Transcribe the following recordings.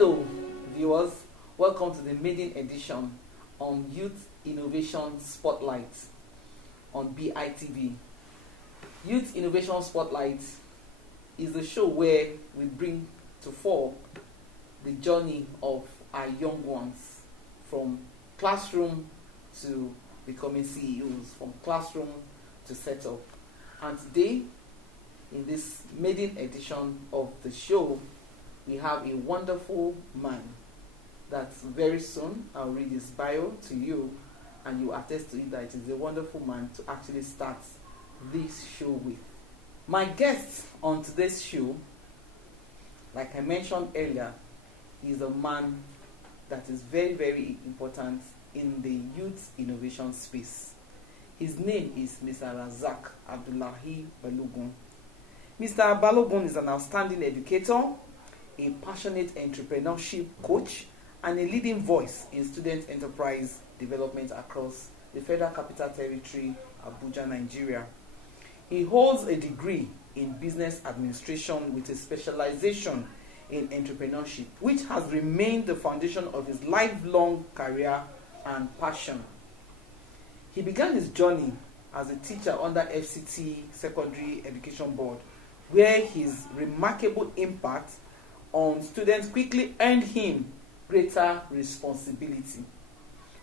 Hello, viewers. Welcome to the maiden edition on Youth Innovation Spotlight on BITV. Youth Innovation Spotlight is the show where we bring to fore the journey of our young ones from classroom to becoming CEOs, from classroom to setup. And today, in this maiden edition of the show, we have a wonderful man that very soon I'll read his bio to you and you attest to it that it is a wonderful man to actually start this show with. My guest on today's show, like I mentioned earlier, is a man that is very, very important in the youth innovation space. His name is Mr. Rasak Abdulahi Balogun. Mr. Balogun is an outstanding educator, a passionate entrepreneurship coach, and a leading voice in student enterprise development across the Federal Capital Territory, Abuja, Nigeria. He holds a degree in business administration with a specialization in entrepreneurship, which has remained the foundation of his lifelong career and passion. He began his journey as a teacher under FCT Secondary Education Board, where his remarkable impact on students quickly earned him greater responsibility.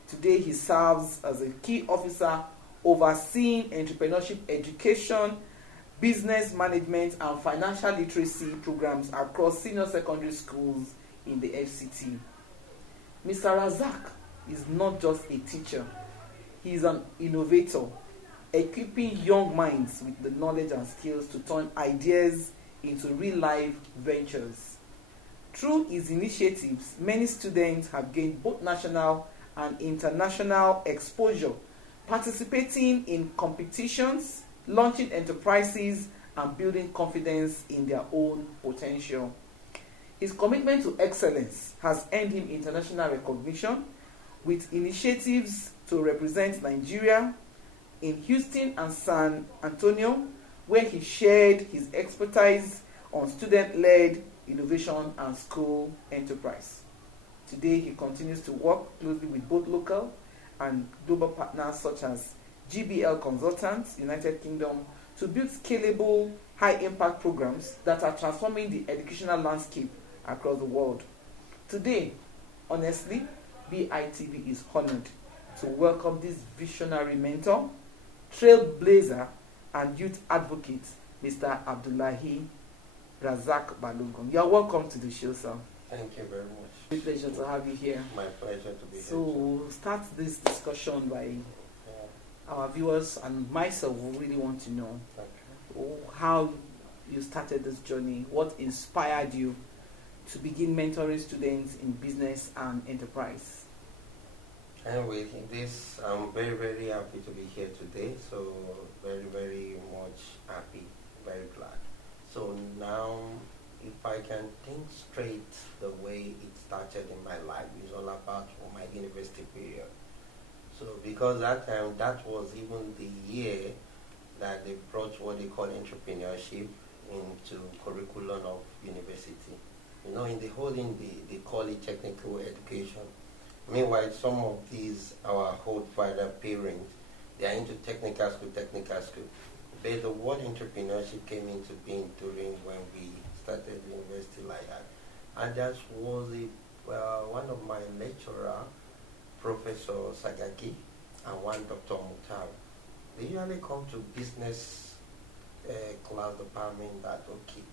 Today he serves as a key officer overseeing entrepreneurship education, business management and financial literacy programs across senior secondary schools in the FCT. Mr. Rasak is not just a teacher, he is an innovator, equipping young minds with the knowledge and skills to turn ideas into real-life ventures. Through his initiatives, many students have gained both national and international exposure, participating in competitions, launching enterprises, and building confidence in their own potential. His commitment to excellence has earned him international recognition, with initiatives to represent Nigeria in Houston and San Antonio, where he shared his expertise on student-led innovation and school enterprise. Today, he continues to work closely with both local and global partners such as GBL Consultants, United Kingdom, to build scalable, high-impact programs that are transforming the educational landscape across the world. Today, honestly, BITV is honored to welcome this visionary mentor, trailblazer, and youth advocate, Mr. Abdulahi Rasak Balogun. You are welcome to the show, sir. Thank you very much. It's a pleasure to have you here. My pleasure to be here. So we'll start this discussion by our viewers and myself who really want to know how you started this journey, what inspired you to begin mentoring students in business and enterprise. Anyway, I'm very, very happy to be here today. So very, very much happy, very glad. So now, if I can think straight, the way it started in my life is all about my university period. So because that time, that was even the year that they brought what they call entrepreneurship into curriculum of university. You know, in the whole thing, they call it technical education. Meanwhile, some of these, our whole father parents, they are into technical school. But the word entrepreneurship came into being during when we started university like that. And that was one of my lecturer, Professor Sagaki, and one Dr. Mutar. They usually come to business class department that, okay,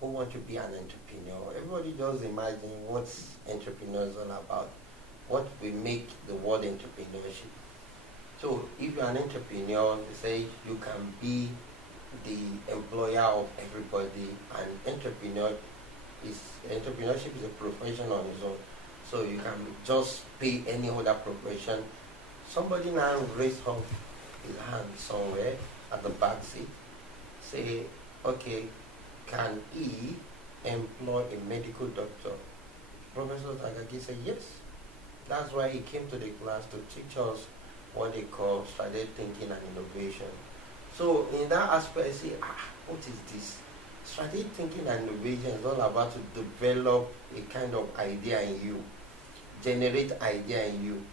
who want to be an entrepreneur? Everybody just imagine what's entrepreneurs all about. What we make the word entrepreneurship. So if you're an entrepreneur, they say you can be the employer of everybody, and entrepreneurship is a profession on its own. So you can just pay any other profession. Somebody now raise up his hand somewhere at the back seat, say, okay, can he employ a medical doctor? Professor Tagaki said yes. That's why he came to the class to teach us what they call strategic thinking and innovation. So in that aspect, I say, what is this? strategic thinking and innovation is all about to develop a kind of idea in you, generate idea in you.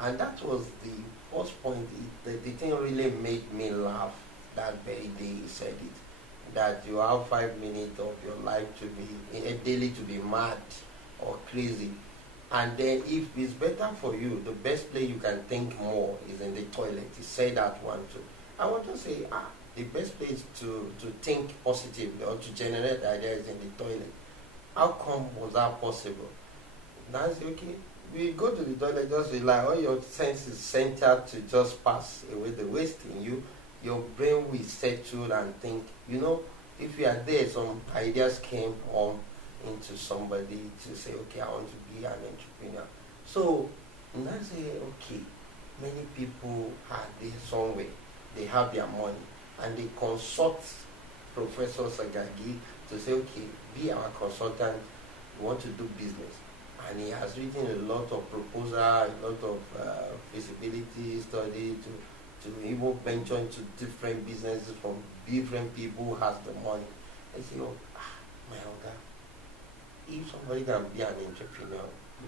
And that was the first point. The thing really made me laugh that very day he said it. That you have 5 minutes of your life to be, daily to be mad or crazy. And then if it's better for you, the best place you can think more is in the toilet. He said that one too. I want to say, the best place to think positively or to generate ideas in the toilet. How come was that possible? That's okay. We go to the toilet, just rely all your senses centered to just pass away the waste in you. Your brain will settle and think. You know, if you are there, some ideas came on into somebody to say, okay, I want to be an entrepreneur. So now say, okay, many people are there somewhere. They have their money and they consult Professor Sagagi to say, okay, be our consultant. We want to do business. And he has written a lot of proposal, a lot of feasibility study to even venture into different businesses from different people who has the money. I say, oh, my God, if somebody can be an entrepreneur,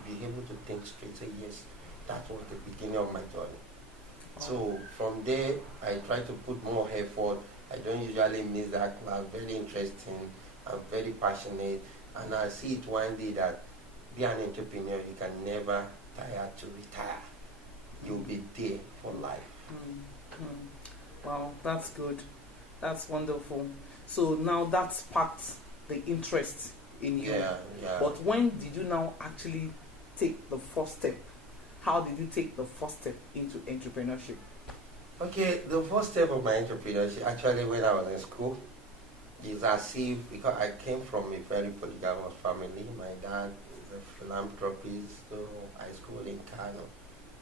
you'll be able to think straight, say yes, that was the beginning of my journey. So from there, I try to put more effort. I don't usually miss that class. Very interesting. I'm very passionate. And I see it one day that be an entrepreneur, you can never tire to retire. You'll be there for life. Wow, that's good. That's wonderful. So now that sparked the interest in you. Yeah. But when did you now actually take the first step? How did you take the first step into entrepreneurship? Okay, the first step of my entrepreneurship, actually when I was in school, is as if, because I came from a very polygamous family. My dad is a philanthropist, so I schooled in Kano,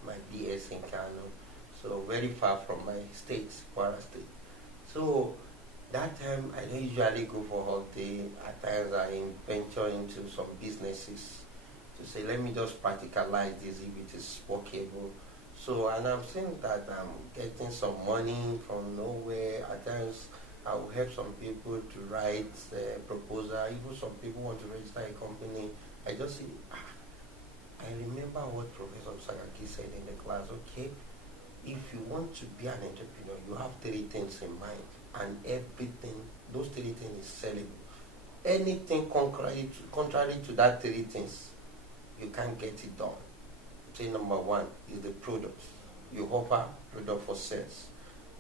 my BS in Kano, so very far from my state, Kwara State. So that time I don't usually go for holiday. At times I venture into some businesses to say, let me just practicalize this if it is workable. So, and I'm seeing that I'm getting some money from nowhere. At times I will help some people to write a proposal. Even some people want to register a company. I just say, I remember what Professor Sagaki said in the class. Okay, if you want to be an entrepreneur, you have 3 things in mind, and everything, those 3 things is sellable. Anything contrary to that 3 things, you can't get it done. Say number 1 is the product. You offer product for sales.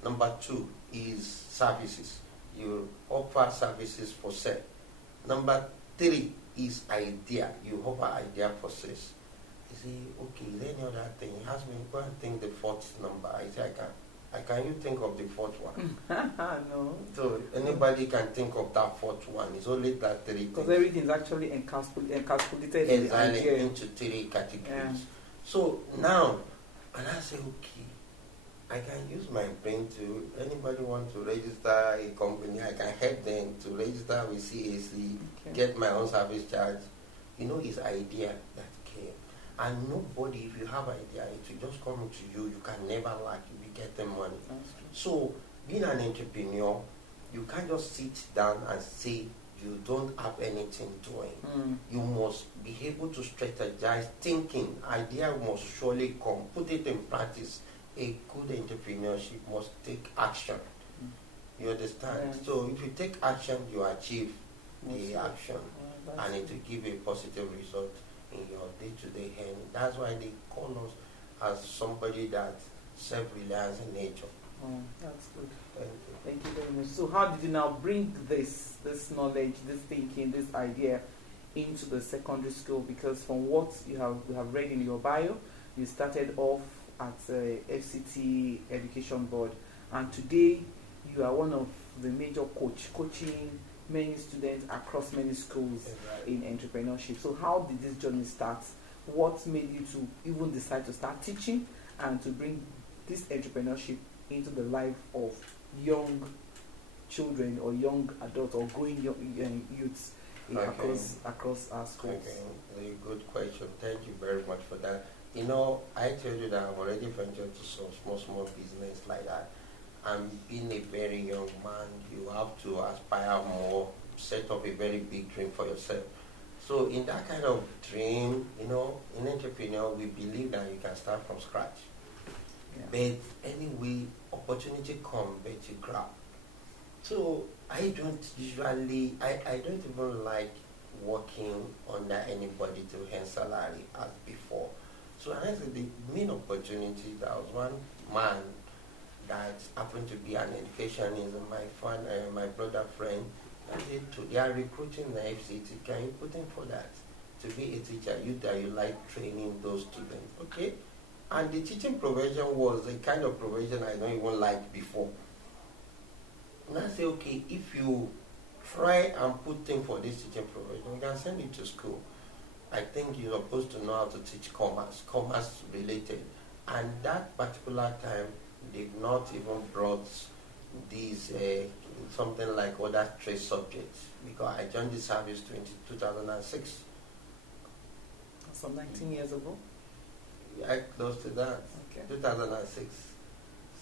Number 2 is services. You offer services for sale. Number 3 is idea. You offer idea for sales. You say, okay, is there any other thing? He asked me, go and think the 4th number. I say, I can. Can you think of the 4th one? No. So anybody can think of that 4th one. It's only that 3 things. Because everything is actually encapsulated in the exactly idea. into 3 categories. Yeah. So now, and I say, okay, I can use my brain to, anybody want to register a company, I can help them to register with CAC, get my own service charge. You know, his idea that came. And nobody, if you have idea, it will just come to you. You can never lack. You will get the money. So being an entrepreneur, you can't just sit down and say you don't have anything doing. You must be able to strategize thinking. Idea must surely come. Put it in practice. A good entrepreneurship must take action. You understand? Yes. So if you take action, you achieve the action, and it will give a positive result in your day-to-day hand. That's why they call us as somebody that self-reliance in nature. Oh, that's good. Thank you. Thank you very much. So how did you now bring this knowledge, this thinking, this idea into the secondary school? Because from what you have read in your bio, you started off at FCT Education Board, and today you are one of the major coaching many students across many schools in entrepreneurship. So how did this journey start? What made you to even decide to start teaching and to bring this entrepreneurship into the life of young children or young adults or growing youths across our schools? Okay, very good question. Thank you very much for that. You know, I told you that I've already ventured to some small business like that. And being a very young man, you have to aspire more set up a very big dream for yourself. So in that kind of dream, in entrepreneur, we believe that you can start from scratch. Yeah. But anyway, opportunity come, but you grab. So I don't even like working under anybody to earn salary as before. So I said the main opportunity, there was one man that happened to be an educationist, my brother friend, and they are recruiting the FCT. Can you put in for that? To be a teacher, you like training those students, okay? And the teaching profession was a kind of profession I don't even like before. And I say, okay, if you try and put in for this teaching profession, you can send it to school. I think you're supposed to know how to teach commerce related. And that particular time, they've not even brought these something like other trade subjects, because I joined the service in 2006. Some 19 years ago? Yeah, close to that. Okay. 2006.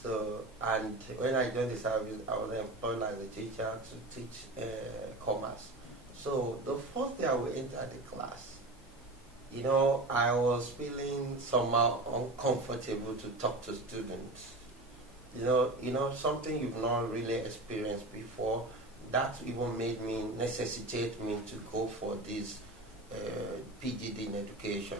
So, and when I joined the service, I was employed as a teacher to teach commerce. So the first day I will enter the class, I was feeling somehow uncomfortable to talk to students. Something you've not really experienced before. That even necessitate me to go for this PGD in education.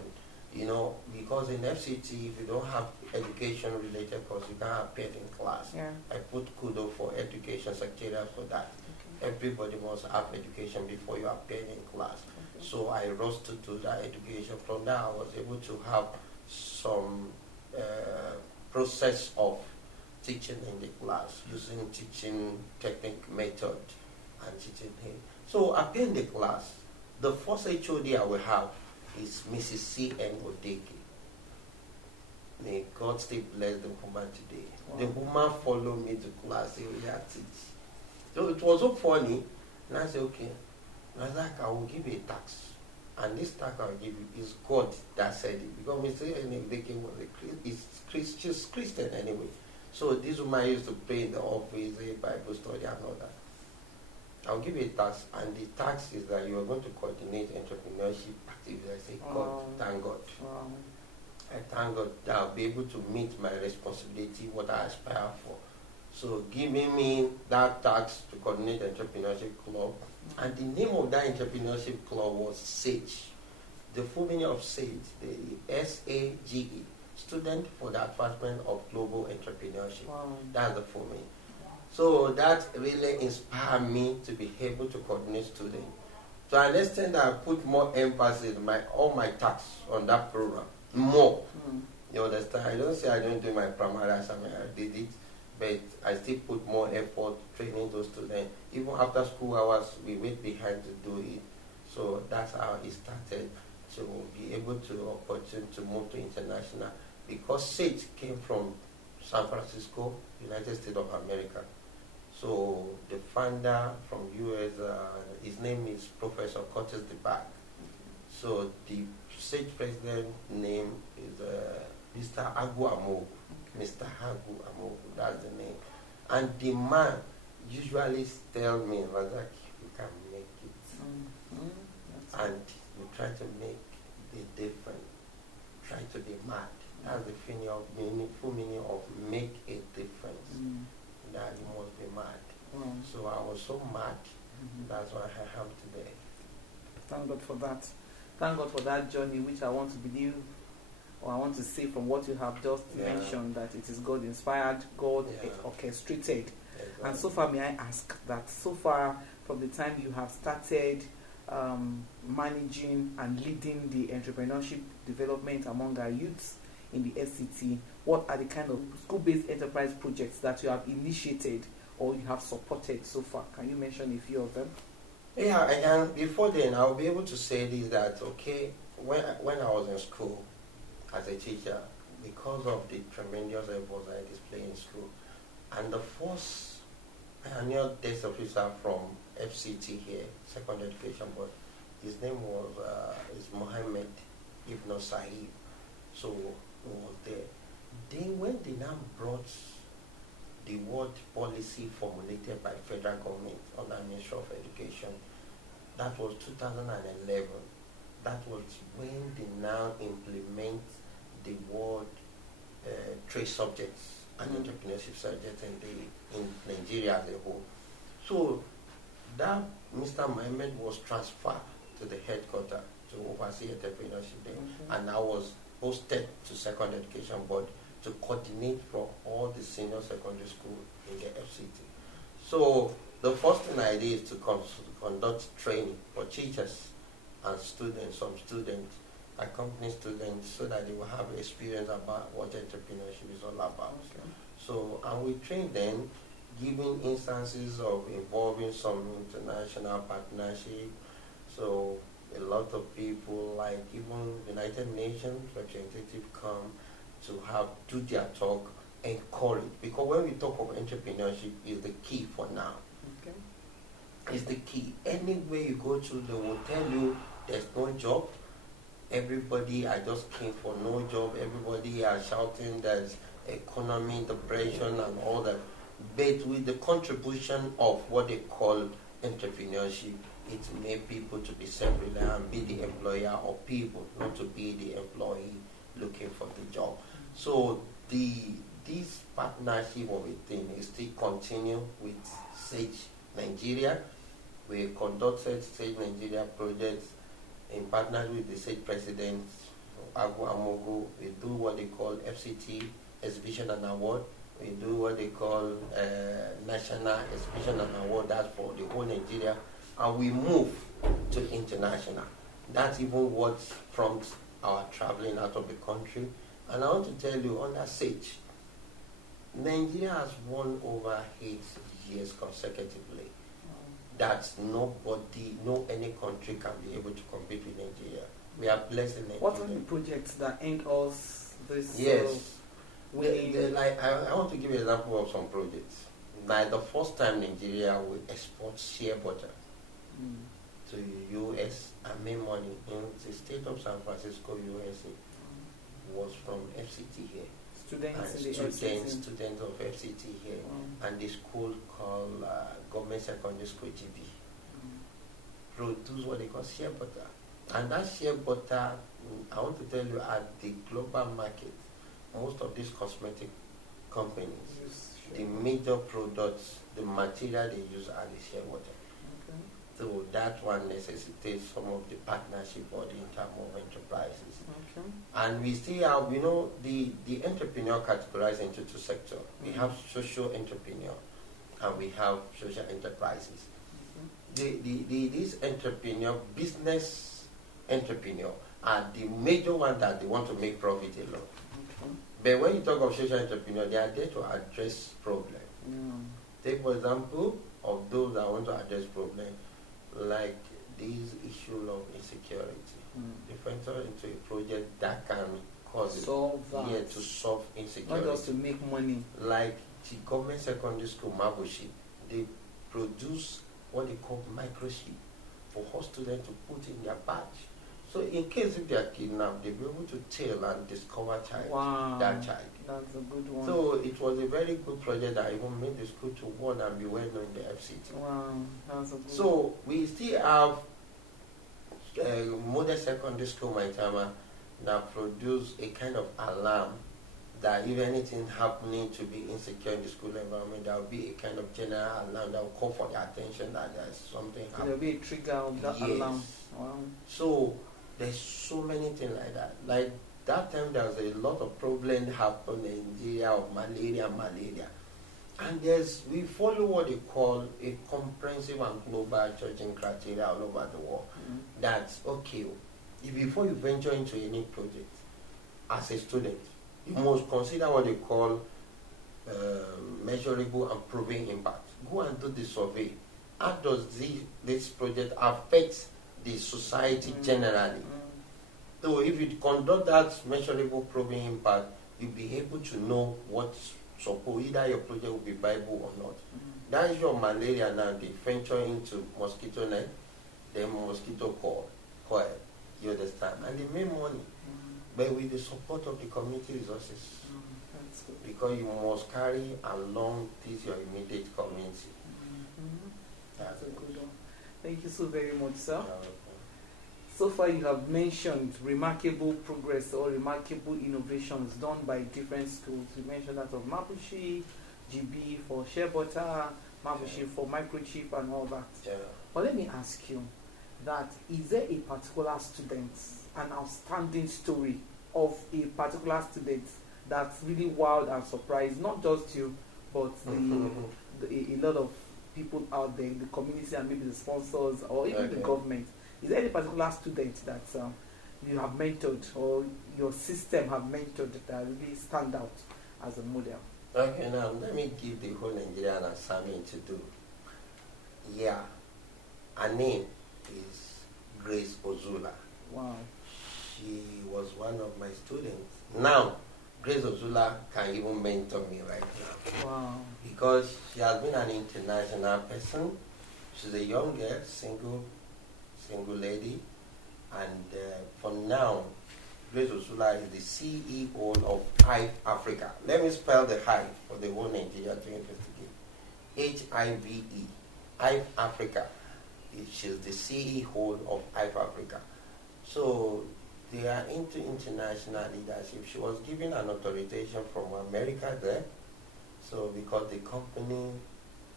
Because in FCT, if you don't have education-related course, you can't appear in class. Yeah. I put kudo for education secretariat for that. Okay. Everybody must have education before you appear in class. Okay. So I rose to do that education. From there, I was able to have some process of teaching in the class, using teaching technique method and teaching him. So appear in the class, the first HOD I will have is Mrs. C.N. Odeke. May God still bless the woman today. Wow. The woman followed me to class, say, "Oh, yeah, teach." So it was so funny. And I said, okay, Rasak, I will give you a tax. And this tax I will give you is God that said it. Because Mrs. C.N. Odeke was she's Christian anyway. So this woman used to pray in the office, a Bible study and all that. I'll give you a task, and the task is that you are going to coordinate entrepreneurship activities. I say, God, thank God. Wow. I thank God that I'll be able to meet my responsibility, what I aspire for. So giving me that task to coordinate entrepreneurship club, and the name of that entrepreneurship club was SAGE. The full meaning of SAGE, the S-A-G-E, Student for the Advancement of Global Entrepreneurship. Wow. That's the full meaning. So that really inspired me to be able to coordinate students. To an extent that I put more emphasis, all my tasks on that program, more. You understand? I don't say I don't do my primary assignment, I did it, but I still put more effort training those students. Even after school hours, we wait behind to do it. So that's how it started, to be able to opportunity to move to international. Because SAGE came from San Francisco, United States of America. So the founder from US, his name is Professor Curtis DeBach. So the SAGE president name is Mr. Agu Amogu. Okay. Mr. Agu Amogu, that's the name. And the man usually tells me, Rasak, you can make it. And you try to make the difference. Try to be mad. That's the full meaning of make a difference. That you must be mad. Wow. So I was so mad. That's what I am today. Thank God for that. Thank God for that journey, which I want to believe, or I want to say from what you have just mentioned, that it is God inspired, God orchestrated. Exactly. And so far, may I ask that so far, from the time you have started managing and leading the entrepreneurship development among our youths in the FCT, what are the kind of school-based enterprise projects that you have initiated or you have supported so far? Can you mention a few of them? Yeah, and before then, I'll be able to say this, that, okay, when I was in school as a teacher, because of the tremendous efforts I display in school, and the first pioneer desk officer from FCT here, Secondary Education Board, his name was Mohammed Ibn Sahib. So he was there. Then when they now brought the word policy formulated by federal government under Ministry of Education. That was 2011. That was when they now implement the word trade subjects and entrepreneurship subjects in Nigeria as a whole. So that Mr. Mohammed was transferred to the headquarters to oversee entrepreneurship there, and I was posted to Secondary Education Board to coordinate for all the senior secondary school in the FCT. So the first thing I did is to conduct training for teachers and students, some students, accompany students, so that they will have experience about what entrepreneurship is all about. Okay. So, and we train them, giving instances of involving some international partnership. So a lot of people, like even United Nations representative, come to do their talk, encourage, because when we talk of entrepreneurship, is the key for now. Okay. It's the key. Anywhere you go to, they will tell you there's no job. Everybody, I just came for no job. Everybody are shouting there's economy, depression, and all that. But with the contribution of what they call entrepreneurship, it made people to be self-reliant, be the employer of people, not to be the employee looking for the job. So this partnership of a thing is still continue with Sage Nigeria. We conducted Sage Nigeria projects in partnership with the Sage President, Agua Amogo. We do what they call FCT Exhibition and Award. We do what they call National Exhibition and Award. That's for the whole Nigeria. And we move to international. That's even what prompts our traveling out of the country. And I want to tell you, under Sage, Nigeria has won over 8 years consecutively. That nobody, no any country can be able to compete with Nigeria. We are blessed in Nigeria. What are the projects that earned us this? Yes. I want to give you an example of some projects. Like the first time Nigeria will export shea butter to US and make money in the state of San Francisco, USA, was from FCT here. Students of FCT here, and the school called Government Secondary School GB produce what they call shea butter. And that shea butter, I want to tell you, at the global market, most of these cosmetic companies, the major products, the material they use are the shea butter. Okay. So that one necessitates some of the partnership or the intermove enterprises. Okay. And we still have, the entrepreneur categorized into 2 sectors. We have social entrepreneur and we have social enterprises. These entrepreneur, business entrepreneur, are the major one that they want to make profit alone. Okay. But when you talk of social entrepreneur, they are there to address problems. Take for example of those that want to address problems, like this issue of insecurity. If we enter into a project that can cause to solve insecurity. Not just to make money. Like the Government Secondary School Mabushi, they produce what they call microchip for all students to put in their badge. So in case if they are kidnapped, they'll be able to tell and discover that child. That's a good one. So it was a very good project that even made the school to warn and be well known in the FCT. Wow, that's a good So we still have Model Secondary School Maitama that produce a kind of alarm that if anything happening to be insecure in the school environment, there will be a kind of general alarm that will call for the attention that there's something happening. There will be a trigger of that alarm. Wow. So there's so many things like that. Like that time there was a lot of problems happening in Nigeria of malaria. And we follow what they call a comprehensive and global judging criteria all over the world. That's okay. Before you venture into any project, as a student, you must consider what they call measurable and proven impact. Go and do the survey. How does this project affect the society generally? So if you conduct that measurable proven impact, you'll be able to know what either your project will be viable or not. That is your malaria now. They venture into mosquito net, then mosquito coil. You understand? And they make money. But with the support of the community resources. because you must carry along this your immediate community. That's a good one. Thank you so very much, sir. Okay. So far, you have mentioned remarkable progress or remarkable innovations done by different schools. You mentioned that of Mapushi, GB for shea butter, Mapushi for microchip and all that. Yeah. But let me ask you that is there a particular student, an outstanding story of a particular student that's really wowed and surprised not just you, but a lot of people out there, the community and maybe the sponsors or even the government? Is there any particular student that you have mentored or your system have mentored that really stand out as a model? Okay, now let me give the whole Nigerian assignment to do. Yeah, her name is Grace Ozula. Wow. She was one of my students. Now, Grace Ozula can even mentor me right now. Wow. Because she has been an international person. She's a young girl, single lady. And for now, Grace Ozula is the CEO of Hive Africa. Let me spell the Hive for the whole Nigeria to investigate. Hive, Hive Africa. She's the CEO of Hive Africa. So they are into international leadership. She was given an authorization from America there. So because the company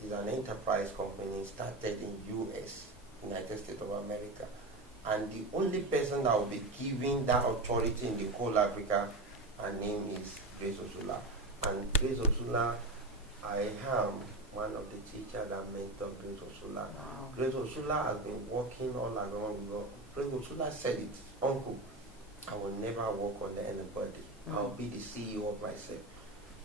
is an enterprise company started in US, United States of America. And the only person that will be given that authority in the whole Africa, her name is Grace Ozula. And Grace Ozula, I am one of the teachers that mentor Grace Ozula. Wow. Grace Ozula has been working all along. Grace Ozula said it, Uncle, I will never work under anybody. I will be the CEO of myself.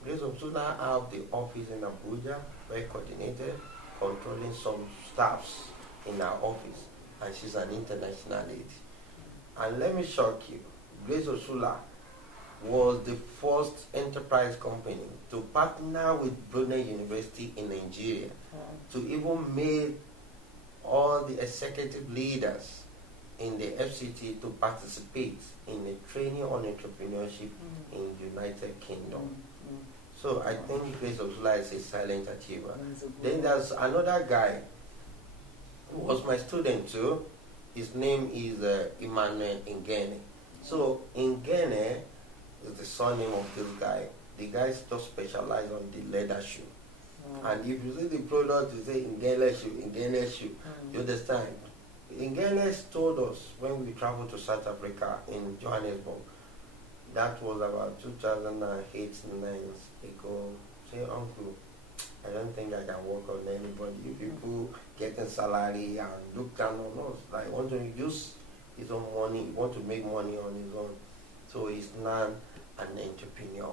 Grace Ozula have the office in Abuja, very coordinated, controlling some staffs in our office. And she's an international lady. And let me shock you, Grace Ozula was the first enterprise company to partner with Brunei University in Nigeria to even make all the executive leaders in the FCT to participate in a training on entrepreneurship in the United Kingdom. So I think Grace Ozula is a silent achiever. Then there's another guy who was my student too. His name is Emmanuel Ngene. So Ngene is the surname of this guy. The guy just specialized on the leather shoe. And if you see the product, you say Ngene shoe. You understand? Ngene told us when we traveled to South Africa in Johannesburg, that was about 2008, 9 ago. Say, Uncle, I don't think I can work on anybody. You people getting salary and look down on us. Like, want to use his own money, want to make money on his own. So he's now an entrepreneur,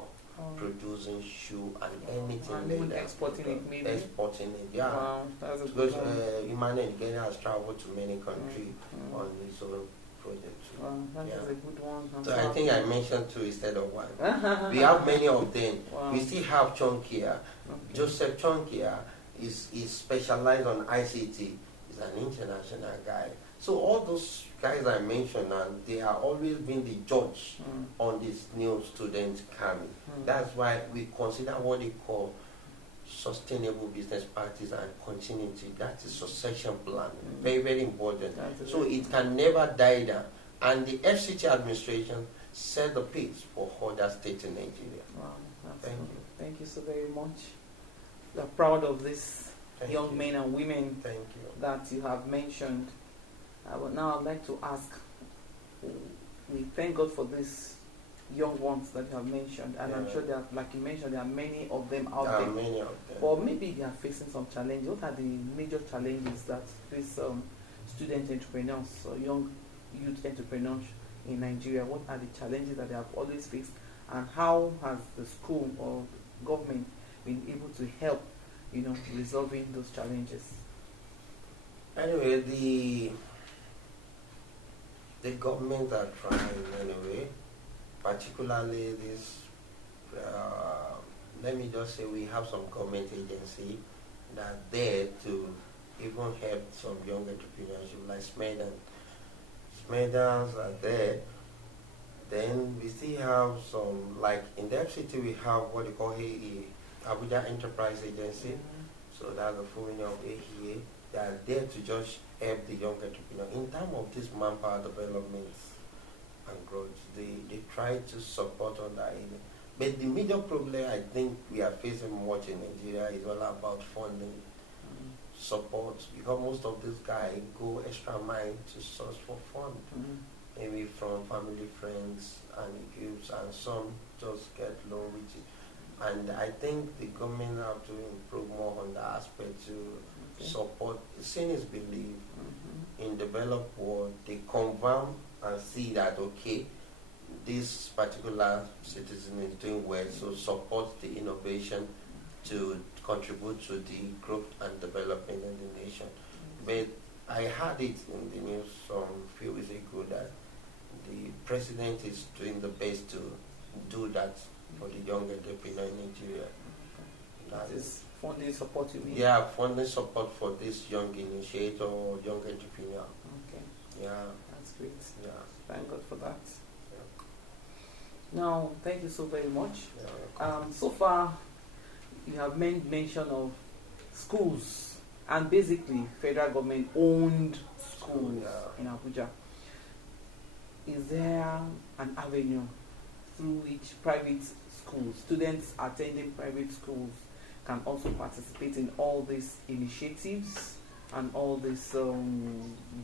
producing shoe and anything. And even exporting it, maybe. Exporting it, yeah. Wow, that's a because good one. Emmanuel again has traveled to many countries on his own project too. Wow, that's a good one. So I think I mentioned two instead of one. We have many of them. Wow. We still have Chonkia. Okay. Joseph Chonkia is specialized on ICT. He's an international guy. So all those guys I mentioned, and they are always been the judge on this new student coming. That's why we consider what they call sustainable business practice and continuity. That is succession plan. Very, very important. So it can never die down. And the FCT administration set the pace for other states in Nigeria. Wow, Thank you. Thank you so very much. We are proud of these young men and women that you have mentioned. Now I'd like to ask, we thank God for these young ones that you have mentioned, and I'm sure that, like you mentioned, there are many of them out there. Many of them. Or maybe they are facing some challenges. What are the major challenges that these student entrepreneurs or young youth entrepreneurs in Nigeria, what are the challenges that they have always faced, and how has the school or government been able to help, resolving those challenges? Anyway, the government are trying anyway, particularly this, let me just say we have some government agency that are there to even help some young entrepreneurs like Smedans. Smedans are there. Then we still have some, like in the FCT we have what they call AEA, Abuja Enterprise Agency. So that's the full meaning of AEA. They are there to just help the young entrepreneur. In terms of this manpower development and growth, they try to support on that area. But the major problem I think we are facing much in Nigeria is all about funding, support, because most of these guys go extra mile to source for fund, maybe from family, friends, and groups, and some just get loan with it. And I think the government have to improve more on that aspect to support. Seeing is belief in developed world, they confirm and see that okay, this particular citizen is doing well, so support the innovation to contribute to the growth and development in the nation. But I heard it in the news some few weeks ago that the president is doing the best to do that for the young entrepreneur in Nigeria. That is funding support, you mean? Yeah, funding support for this young initiator or young entrepreneur. Okay. Yeah. That's great. Yeah. Thank God for that. Yeah. Now, thank you so very much. Yeah, So far, you have made mention of schools and basically federal government owned schools in Abuja. Is there an avenue through which private schools, students attending private schools, can also participate in all these initiatives and all these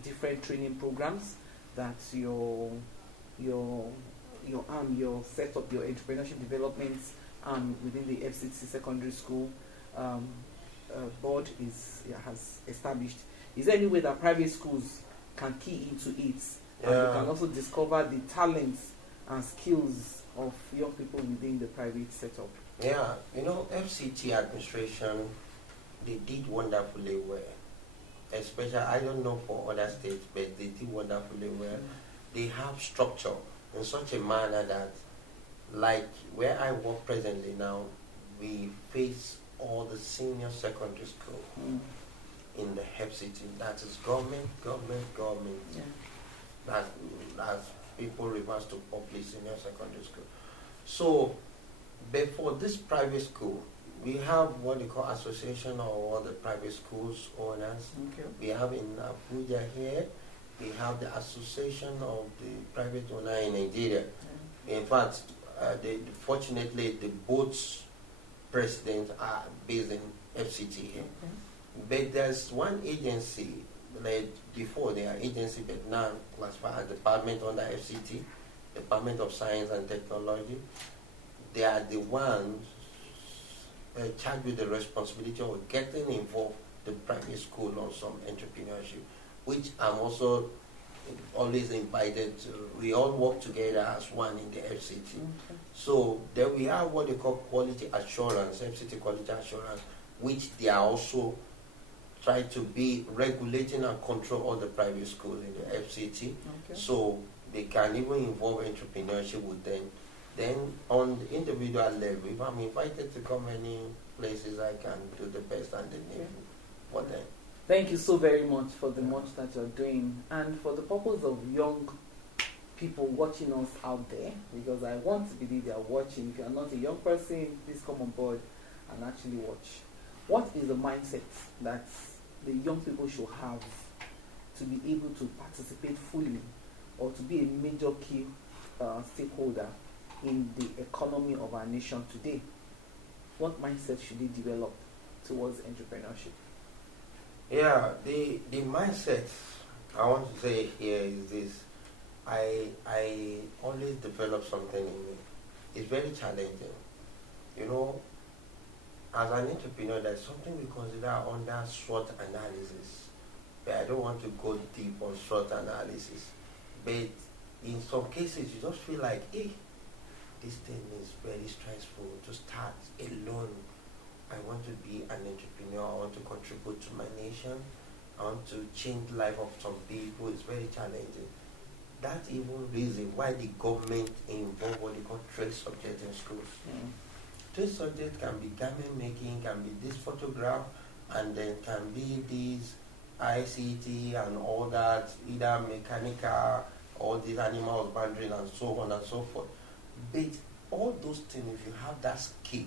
different training programs that your setup, your entrepreneurship development within the FCT secondary school board has established? Is there any way that private schools can key into it and you can also discover the talents and skills of young people within the private setup? Yeah, you know, FCT administration, they did wonderfully well. Especially, I don't know for other states, but they did wonderfully well. They have structure in such a manner that, like where I work presently now, we face all the senior secondary school in the FCT. That is government. Yeah. That's people reverse to public senior secondary school. So, before this private school, we have what they call association of all the private schools owners. Okay. We have in Abuja here, we have the association of the private owner in Nigeria. In fact, fortunately, the both presidents are based in FCT here. But there's one agency, like before they are agency, but now classified as department under FCT, Department of Science and Technology. They are the ones charged with the responsibility of getting involved the private school on some entrepreneurship, which I'm also always invited to. We all work together as one in the FCT. So then we have what they call quality assurance, FCT quality assurance, which they are also trying to be regulating and control all the private schools in the FCT. So they can even involve entrepreneurship with them. Then on the individual level, if I'm invited to come any places, I can do the best and the need for them. Thank you so very much for the much that you're doing, and for the purpose of young people watching us out there, because I want to believe they are watching. If you are not a young person, please come on board and actually watch. What is the mindset that the young people should have to be able to participate fully or to be a major key stakeholder in the economy of our nation today? What mindset should they develop towards entrepreneurship? Yeah, the mindset I want to say here is this. I always develop something in me. It's very challenging. You know, as an entrepreneur, there's something we consider under SWOT analysis. But I don't want to go deep on SWOT analysis. But in some cases, you just feel like, hey, this thing is very stressful to start alone. I want to be an entrepreneur. I want to contribute to my nation. I want to change the life of some people. It's very challenging. That's even reason why the government involve what they call trade subjects in schools. Trade subjects can be garment making, can be this photograph, and then can be these ICT and all that, either mechanical all these animals wandering and so on and so forth. But all those things, if you have that skill,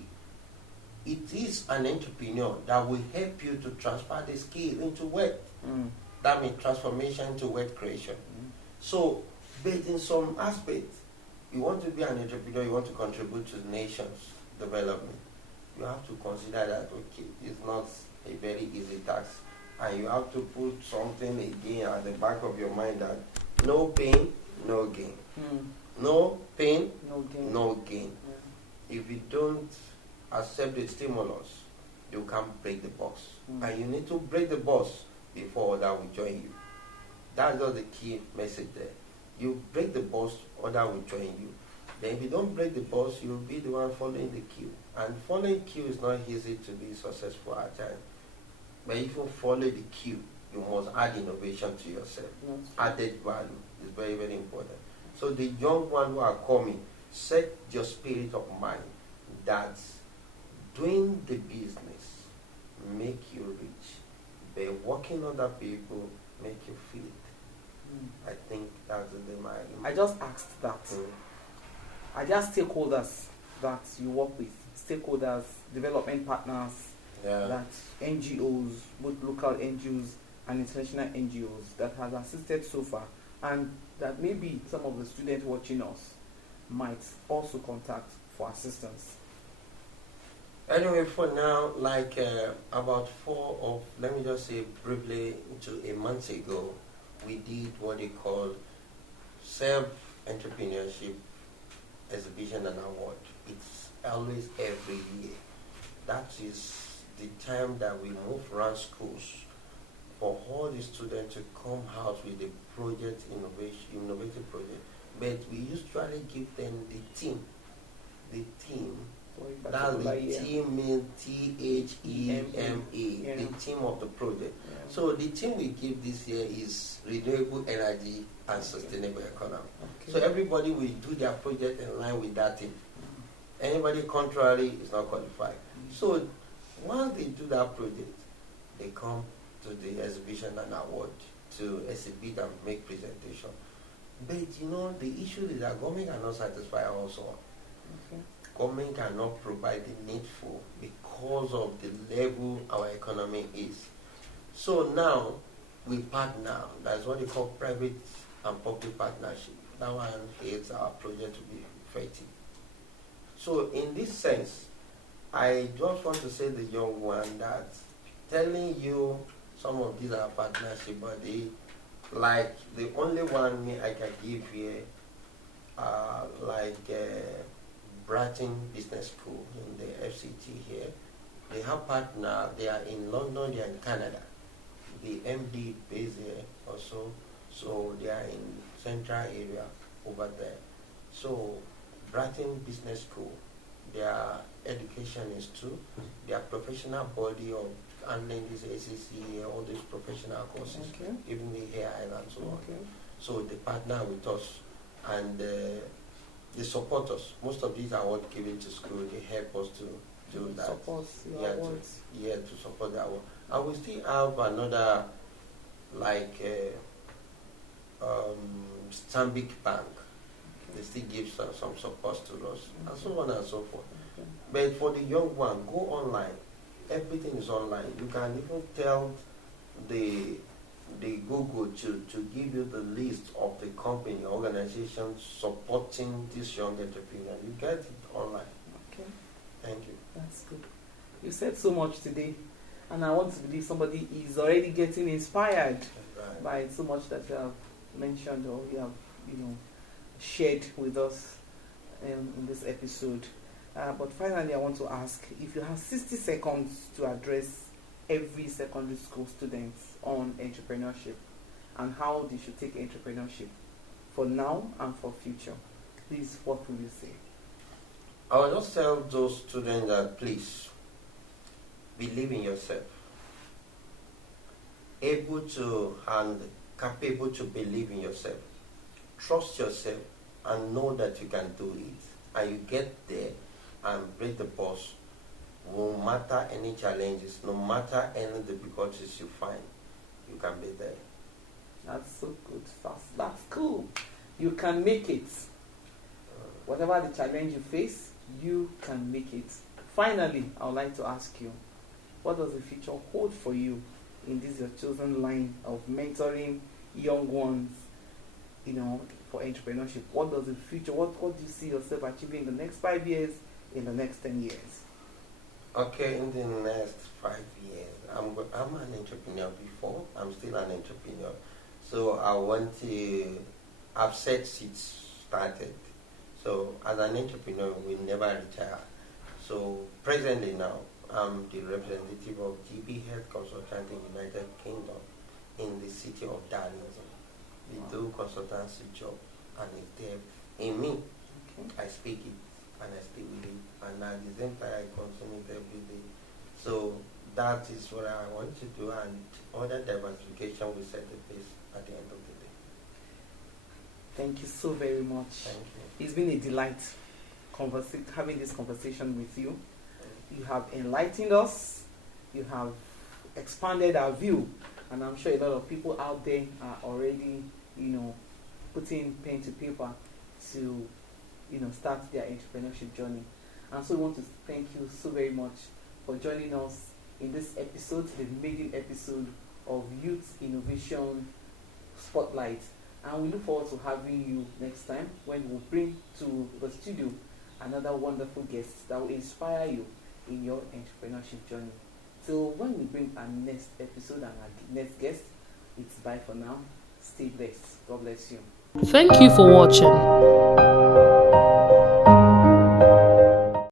it is an entrepreneur that will help you to transfer the skill into wealth. That means transformation into wealth creation. So, but in some aspects, you want to be an entrepreneur, you want to contribute to the nation's development, you have to consider that, okay, it's not a very easy task. And you have to put something again at the back of your mind that no pain, no gain. No pain, No gain. no gain. If you don't accept the stimulus, you can't break the boss. And you need to break the boss before others will join you. That's just the key message there. You break the boss, others will join you. Then if you don't break the boss, you'll be the one following the queue. And following queue is not easy to be successful at times. But if you follow the queue, you must add innovation to yourself. Added value is very, very important. So the young ones who are coming, set your spirit of mind that doing the business make you rich, but working other people make you feel it. I think that's my. I just asked that. Are there stakeholders that you work with? Stakeholders, development partners, that NGOs, both local NGOs and international NGOs that has assisted so far, and that maybe some of the students watching us might also contact for assistance? Anyway, for now, like about let me just say briefly, to a month ago, we did what they call self-entrepreneurship exhibition and award. It's always every year. That is the time that we move around schools for all the students to come out with a project, innovative project. But we usually give them the theme. The theme. That's the theme means THEMA, the theme of the project. So the theme we give this year is renewable energy and sustainable economy. So everybody will do their project in line with that theme. Anybody contrary is not qualified. So once they do that project, they come to the exhibition and award to exhibit and make presentation. But you know, the issue is that government cannot satisfy also. Government cannot provide the needful because of the level our economy is. So now we partner. That's what they call private and public partnership. That one helps our project to be effective. So in this sense, I just want to say the young one that telling you some of these are partnership, but like the only one I can give here, Bratton Business School in the FCT here. They have partner. They are in London. They are in Canada. The MD based here also. So they are in central area over there. So Bratton Business School, their education is too. Their professional body of handling this ACC, all these professional courses, even the AI and so on. So they partner with us and they support us. Most of these are what given to school. They help us to do that. Support to support that one. And we still have another Stanbic Bank. They still give some support to us and so on and so forth. But for the young one, go online. Everything is online. You can even tell the Google to give you the list of the company, organizations supporting this young entrepreneur. You get it online. Thank you. That's good. You said so much today, and I want to believe somebody is already getting inspired by so much that you have mentioned or you have, shared with us in this episode. But finally, I want to ask if you have 60 seconds to address every secondary school student on entrepreneurship and how they should take entrepreneurship for now and for future. Please, what will you say? I will just tell those students that please believe in yourself. Able to and capable to believe in yourself. Trust yourself and know that you can do it. And you get there and break the boss. No matter any challenges, no matter any difficulties you find, you can be there. That's so good. That's cool. You can make it. Whatever the challenge you face, you can make it. Finally, I would like to ask you, what does the future hold for you in this your chosen line of mentoring young ones, for entrepreneurship? What does the future, what do you see yourself achieving in the next 5 years, in the next 10 years? Okay, in the next 5 years, I'm an entrepreneur before. I'm still an entrepreneur. So I want to, I've set seeds started. So as an entrepreneur, we never retire. So presently now, I'm the representative of GB Health Consultant in United Kingdom in the city of Darlington. We do consultancy job and it's there in me. I speak it and I stay with it, and at the same time I consume it every day. So that is what I want to do, and other diversification will set the pace at the end of the day. Thank you so very much. Thank you. It's been a delight having this conversation with you. You have enlightened us, you have expanded our view, and I'm sure a lot of people out there are already, putting pen to paper to, start their entrepreneurship journey. And so we want to thank you so very much for joining us in this episode, the maiden episode of Youth Innovation Spotlight. And we look forward to having you next time when we'll bring to the studio another wonderful guest that will inspire you in your entrepreneurship journey. So when we bring our next episode and our next guest, it's bye for now. Stay blessed. God bless you. Thank you for watching.